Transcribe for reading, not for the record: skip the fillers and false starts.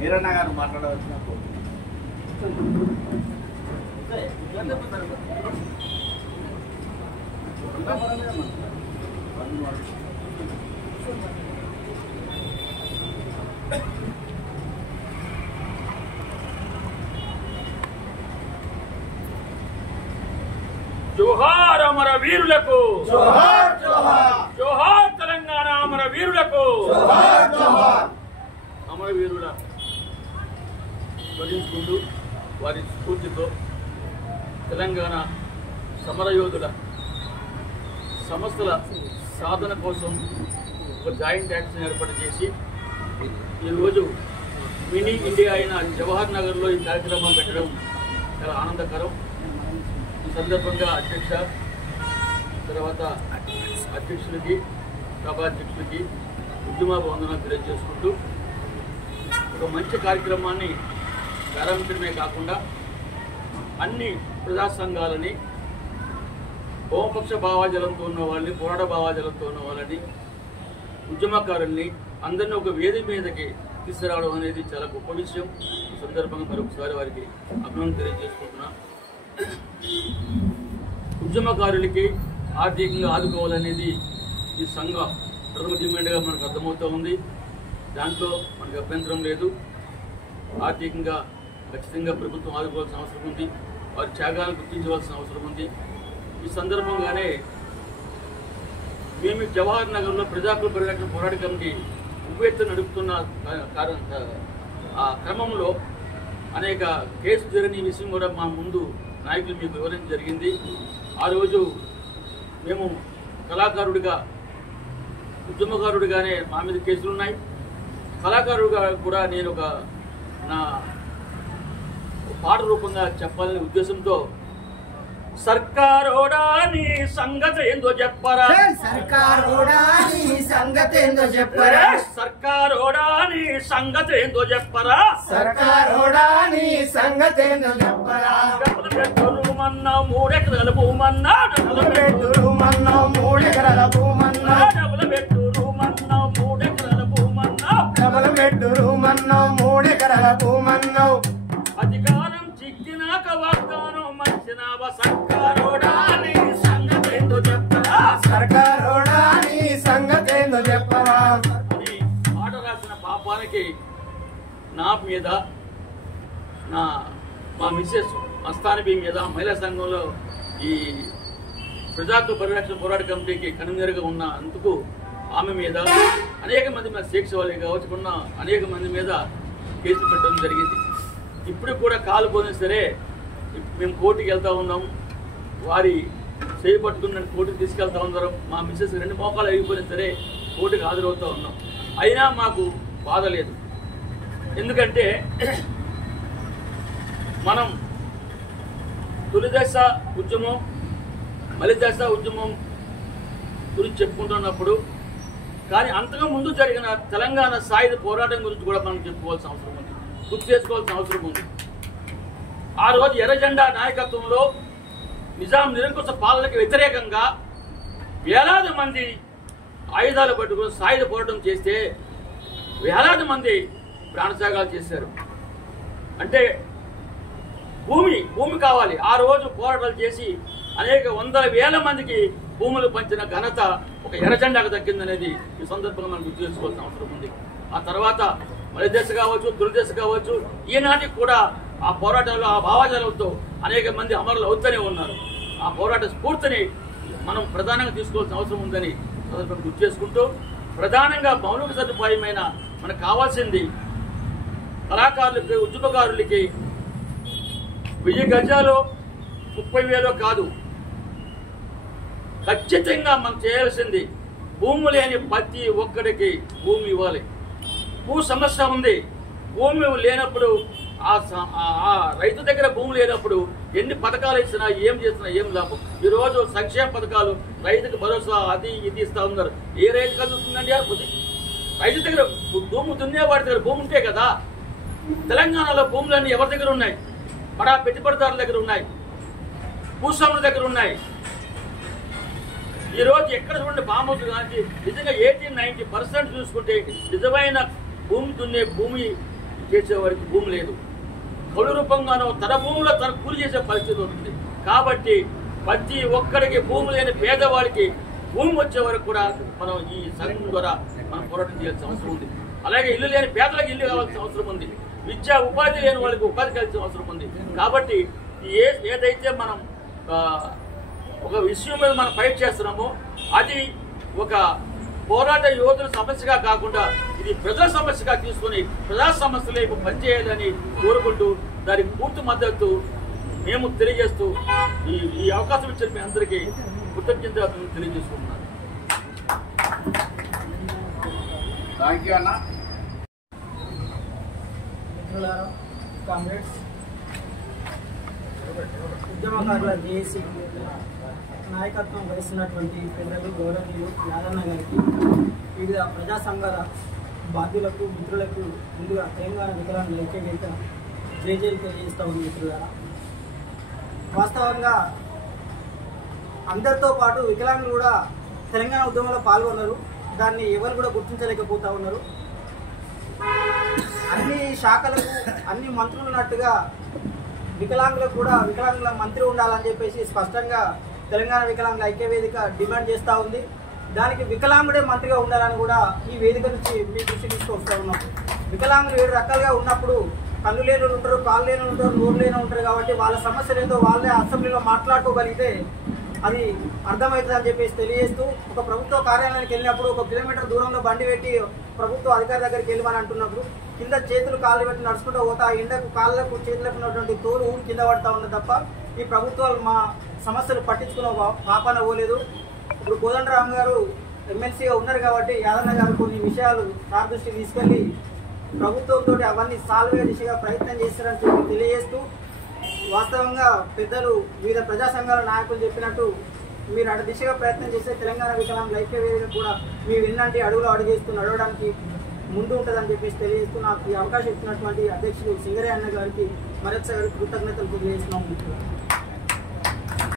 మీరన్న గారు మాట్లాడవలసినప్పుడు జోహార్ అమర వీరులకు, జోహార్ జోహార్, జోహార్ తెలంగాణ అమర వీరులకు, జోహార్ జోహార్. అమర వీరుల స్మరించుకుంటూ వారి స్ఫూర్తితో తెలంగాణ సమరయోధుల సమస్యల సాధన కోసం ఒక జాయింట్ యాక్షన్ ఏర్పాటు చేసి ఈరోజు మినీ ఇండియా అయిన జవహర్ నగర్లో ఈ కార్యక్రమం పెట్టడం చాలా ఆనందకరం. ఈ సందర్భంగా అధ్యక్ష, తర్వాత అధ్యక్షులకి, సభాధ్యక్షులకి ఉద్యమాభివందనాలు తెలియజేసుకుంటూ ఒక మంచి కార్యక్రమాన్ని ప్రారంభించడమే కాకుండా అన్ని ప్రజా సంఘాలని, హోమపక్ష భావాజలంతో ఉన్న వాళ్ళని, పోరాట భావాజలంతో ఉన్న వాళ్ళని, ఉద్యమకారుల్ని అందరినీ ఒక వేది మీదకి తీసుకురావడం అనేది చాలా గొప్ప విషయం. ఈ సందర్భంగా మరొకసారి వారికి అభినందన తెలియజేసుకుంటున్నా. ఉద్యమకారులకి ఆర్థికంగా ఆదుకోవాలనేది ఈ సంఘ ప్రథమ డిమాండ్గా మనకు అర్థమవుతూ ఉంది. దాంట్లో మనకు అభ్యంతరం లేదు. ఆర్థికంగా ఖచ్చితంగా ప్రభుత్వం ఆదుకోవాల్సిన అవసరం ఉంది. వారి త్యాగాలను గుర్తించవలసిన అవసరం ఉంది. ఈ సందర్భంగానే మేము జవహర్ నగర్లో ప్రజాకుల పరిరక్షణ పోరాట కమిటీ ఉవ్వెత్తు నడుపుతున్న ఆ క్రమంలో అనేక కేసులు జరిగిన విషయం కూడా మా ముందు నాయకులు మీకు వివరించడం జరిగింది. ఆ రోజు మేము కళాకారుడిగా, ఉద్యమకారుడిగానే మా మీద కేసులు ఉన్నాయి. కళాకారుడిగా కూడా నేను నా పాట రూపంగా చెప్పాలనే ఉద్దేశంతో సర్కారోడా నీ సంగతి ఏందో చెప్పరా, సర్కారోడా నీ సంగతి ఏందో చెప్పరా, సర్కారోడా నీ సంగతి ఏందో చెప్పరా, సర్కారోడా నీ సంగతి ఏందో చెప్పరా. డబ్బులు పెట్టురు మన్నా 3 ఎకరాల భూమన్నా, డబ్బులు పెట్టురు మన్నా 3 ఎకరాల భూమన్నా, డబ్బులు పెట్టురు మన్నా 3 ఎకరాల భూమన్నా, డబ్బులు పెట్టురు మన్నా 3 ఎకరాల భూమన్నా. అధికారం చిక్కినాక వాగ్దానం మంచినావ, సర్కారోడా నీ సంగతి ఏందో చెప్పరా, సర్కారోడా నీ సంగతి ఏందో చెప్పరా. అని పాట రాసిన పాపానికి నా మీద, మా మిస్సెస్ మస్తానబీ మీద, మహిళా సంఘంలో ఈ ప్రజాకుల పరిరక్షణ పోరాట కమిటీకి కన్వీనర్గా ఉన్న అందుకు ఆమె మీద, అనేక మంది మీద, శేక్ష వాళ్ళు కావచ్చు, అనేక మంది మీద కేసులు పెట్టడం జరిగింది. ఇప్పుడు కూడా కాలు పోయినా సరే మేము కోర్టుకి వెళ్తా ఉన్నాం. వారి చేయి పట్టుకుని కోర్టుకు తీసుకెళ్తా ఉన్నారు. మా మిస్సెస్ 2 మోకాలు అయిపోయినా సరే కోర్టుకు హాజరవుతూ ఉన్నాం. అయినా మాకు బాధ లేదు. ఎందుకంటే మనం తొలి దశ ఉద్యమం, మలి దశ ఉద్యమం గురించి చెప్పుకుంటున్నప్పుడు, కానీ అంతగా ముందు జరిగిన తెలంగాణ సాయుధ పోరాటం గురించి కూడా మనం చెప్పుకోవాల్సిన అవసరం ఉంది, గుర్తు చేసుకోవాల్సిన అవసరం ఉంది. ఆ రోజు ఎర్రజెండా నాయకత్వంలో నిజాం నిరంకుశ పాలనకు వ్యతిరేకంగా వేలాది మంది ఆయుధాలు పట్టుకుని సాయుధ పోరాటం చేస్తే వేలాది మంది ప్రాణత్యాగాలు చేశారు. అంటే భూమి కావాలి. ఆ రోజు పోరాటాలు చేసి అనేక 100,000 మందికి భూములు పంచిన ఘనత ఒక ఎర్రజెండాకు దక్కిందనేది ఈ సందర్భంగా మనం గుర్తు చేసుకోవాల్సిన అవసరం ఉంది. ఆ తర్వాత మలి దశ కావచ్చు, తొలి దశ కావచ్చు, ఈనాటికి కూడా ఆ పోరాటంలో ఆ భావజాలంతో అనేక మంది అమరులు అవుతూనే ఉన్నారు. ఆ పోరాట స్ఫూర్తిని మనం ప్రధానంగా తీసుకోవాల్సిన అవసరం ఉందని సందర్భంగా గుర్తు చేసుకుంటూ, ప్రధానంగా మౌలిక సదుపాయమైన మనకు కావాల్సింది కళాకారులకి, ఉద్యమకారులకి 1000 గజాలు 30,000 కాదు, ఖచ్చితంగా మనం చేయాల్సింది భూమి లేని ప్రతి ఒక్కడికి భూమి ఇవ్వాలి. భూ సమస్య ఉంది. భూమి లేనప్పుడు ఆ రైతు దగ్గర భూమి లేనప్పుడు ఎన్ని పథకాలు ఇచ్చినా, ఏం చేసినా ఏం లాభం. ఈరోజు సంక్షేమ పథకాలు, రైతుకు భరోసా, అది ఇది ఇస్తా ఉన్నారు. ఏ రైతు కలుగుతుందండి? రైతు దగ్గర భూమి దున్నేవాడి దగ్గర భూమి ఉంటే కదా. తెలంగాణలో భూములన్నీ ఎవరి దగ్గర ఉన్నాయి? బడా పెట్టుబడిదారుల దగ్గర ఉన్నాయి, భూస్వాముల దగ్గర ఉన్నాయి. ఈ రోజు ఎక్కడ చూడండి ఫామ్ హౌస్ కానీ నిజంగా 80-90% చూసుకుంటే నిజమైన భూమి దున్నే భూమి చేసేవాడికి భూమి లేదు. కౌలు రూపంగానో తన భూమిలో తన కూలి చేసే పరిస్థితి ఉంటుంది. కాబట్టి ప్రతి ఒక్కడికి భూమి లేని పేదవాడికి భూమి వచ్చే వరకు కూడా మనం ఈ సంఘం ద్వారా మనం పోరాటం చేయాల్సిన అవసరం ఉంది. అలాగే ఇల్లు లేని పేదలకు ఇల్లు కావాల్సిన అవసరం ఉంది. విద్యా ఉపాధి లేని వాళ్ళకి ఉపాధి కలిసిన అవసరం ఉంది. కాబట్టి ఏదైతే మనం ఒక విషయం మీద మనం ఫైట్ చేస్తున్నామో అది ఒక పోరాట యోధుల సమస్యగా కాకుండా ఇది ప్రజల సమస్యగా తీసుకుని ప్రజా సమస్యలే పనిచేయాలని కోరుకుంటూ దానికి పూర్తి మద్దతు మేము తెలియజేస్తూ ఈ అవకాశం ఇచ్చిన మీ అందరికీ కృతజ్ఞతలు తెలియజేసుకుంటున్నాను. థ్యాంక్ యూ అన్న. మిత్రులారా, కామ్రేడ్స్, ఉద్యమకారుల జేఏసీ నాయకత్వం వహిస్తున్నటువంటి పెద్దలు గౌరవనీయులు యాదన్న గారికి, వివిధ ప్రజా సంఘాల బాధ్యులకు, మిత్రులకు ముందుగా తెలంగాణ వికలాంగుల ఐక్యవేదిక జేజేలు తెలియజేస్తూ ఉంది. మిత్రులారా, వాస్తవంగా అందరితో పాటు వికలాంగులు కూడా తెలంగాణ ఉద్యమంలో పాల్గొన్నారు. దాన్ని ఎవరు కూడా గుర్తించలేకపోతూ ఉన్నారు. అన్ని శాఖలకు అన్ని మంత్రులు ఉన్నట్టుగా వికలాంగులకు కూడా వికలాంగుల మంత్రి ఉండాలని చెప్పేసి స్పష్టంగా తెలంగాణ వికలాంగుల ఐక్యవేదిక డిమాండ్ చేస్తూ ఉంది. దానికి వికలాంగుడే మంత్రిగా ఉండాలని కూడా ఈ వేదిక నుంచి మీ దృష్టి తీసుకొస్తూ ఉన్నాం. వికలాంగులు 7 రకాలుగా ఉన్నప్పుడు కళ్ళు లేని ఉంటారు, కాళ్ళు లేని ఉంటారు, నోరు లేని ఉంటారు. కాబట్టి వాళ్ళ సమస్యలు ఏదో వాళ్ళే అసెంబ్లీలో మాట్లాడుకోగలిగితే అది అర్థమవుతుంది అని చెప్పేసి తెలియజేస్తూ, ఒక ప్రభుత్వ కార్యాలయానికి వెళ్ళినప్పుడు 1 కిలోమీటర్ దూరంలో బండి పెట్టి ప్రభుత్వ అధికారి దగ్గరికి వెళ్ళమని అంటున్నప్పుడు కింద చేతులు కాళ్ళు పెట్టి నడుచుకుంటూ పోతా ఎండకు కాళ్ళకు చేతులకు ఉన్నటువంటి తోలు ఊరి కింద పడతా ఉంది తప్ప ఈ ప్రభుత్వాలు మా సమస్యలు పట్టించుకున్న పాపాన పోలేదు. ఇప్పుడు కోదండరామ్ గారు ఎమ్మెల్సీగా ఉన్నారు కాబట్టి యాదన్న గారు కొన్ని విషయాలు సార్ దృష్టికి తీసుకెళ్లి ప్రభుత్వంతో అవన్నీ సాల్వ్ అయ్యే దిశగా ప్రయత్నం చేస్తారని చెప్పి తెలియజేస్తూ, వాస్తవంగా పెద్దలు వివిధ ప్రజా సంఘాల నాయకులు చెప్పినట్టు మీరు అటు దిశగా ప్రయత్నం చేస్తే తెలంగాణ వికలాంగుల ఐక్యవేదిక కూడా మీ వెన్నంటి అడుగులో అడుగేస్తూ నడవడానికి ముందు ఉంటుందని చెప్పేసి తెలియజేస్తూ, నాకు ఈ అవకాశం ఇచ్చినటువంటి అధ్యక్షుడు సింగరే అన్న గారికి మరొకసారి కృతజ్ఞతలు తెలియజేస్తున్నాం.